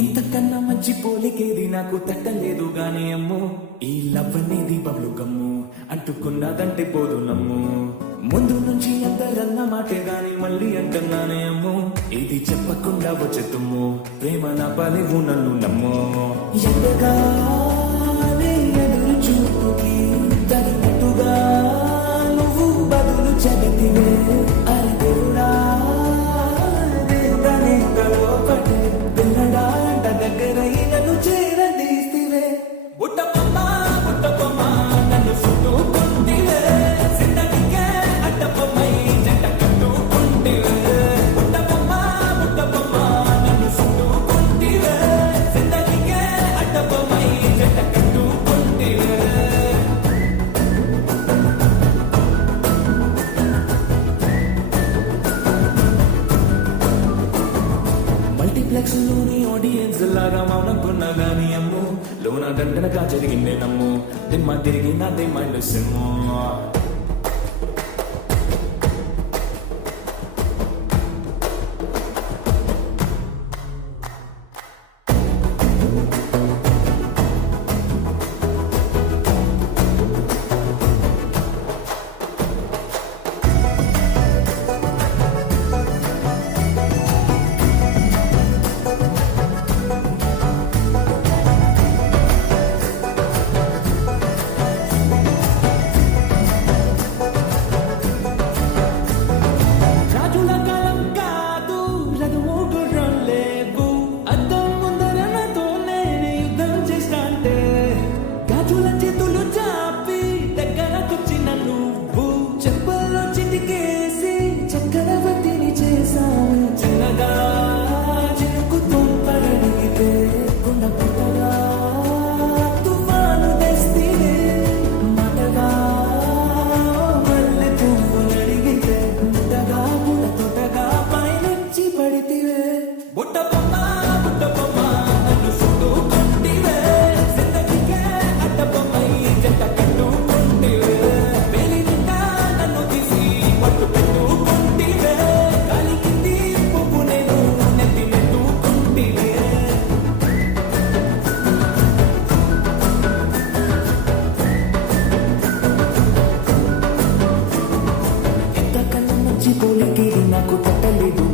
ఇంతకన్నా మంచి పోలికేది నాకు తట్టలేదు గాని అమ్మో, ఈ లవ్ అనేది బబ్లు గమ్ము, అంటుకున్నదంటే పోదు నమ్ము. ముందు నుంచి అందరన్న మాటే గాని మళ్ళీ అంటున్నానే అమ్మో, ఇది చెప్పకుండా వచ్చే తుమ్ము, ప్రేమ నా పలివు నన్ను నమ్ము. ఎంతగానే ఎదురు చూపుకి తగినట్టుగా నువ్వు బదులు చెబితివే. అరే దేవుడా, దేవుడనే కలవపడే పిల్లడా దగ్గరై నన్ను చేరదీస్తివే. బుట్టబొమ్మ బుట్టబొమ్మ నన్ను చుట్టుకుంటివే, జిందగీకే అడ్డబొమ్మై జంట కట్టుకుంటివే. బుట్టబొమ్మ బుట్టబొమ్మ నన్ను చుట్టుకుంటివే, జిందగీకే అడ్డబొమ్మై జంట కట్టుకుంటివే. మల్టీప్లెక్స్ లోని ఆడియన్స్ లాగా మౌనంకున్నా గాని అమ్ము, లోన గంటనగా జరిగిందే నమ్ము, దిమ్మ తిరిగి నాదే మైండ్ సిమ్ము. రాజుల కాలం కాదు, రథము గుర్రం లేవు, అద్దం ముందర నాతో నేనే యుద్ధం చేస్తాంటే, గాజుల చేతులు చాపి దగ్గరకొచ్చిన నువ్వు, చెప్పుల్లో చిటికేసి చక్రవర్తిని చేశావు. చిన్నగా చినుకు తుంపరడిగితే కొండ పుట్టగా తుఫాను తెస్తివే. మాటగా మల్లె పువ్వులు అడిగితే ముద్దగా పూల తోటగా పైనుంచి పడితివే. బుట్టబొమ్మ బుట్టబొమ్మ నన్ను చుట్టుకుంటివే, జిందగీకే అడ్డబొమ్మై జంట కట్టుకుంటివే. వేలి నిండా నన్ను తీసి పట్టు పెట్టుకుంటివే, గాలి కింది పువ్వు నేను నెత్తి నెట్టుకుంటివే. ఇంతకన్నా మంచి పోలికేది నాకు తట్టలేదు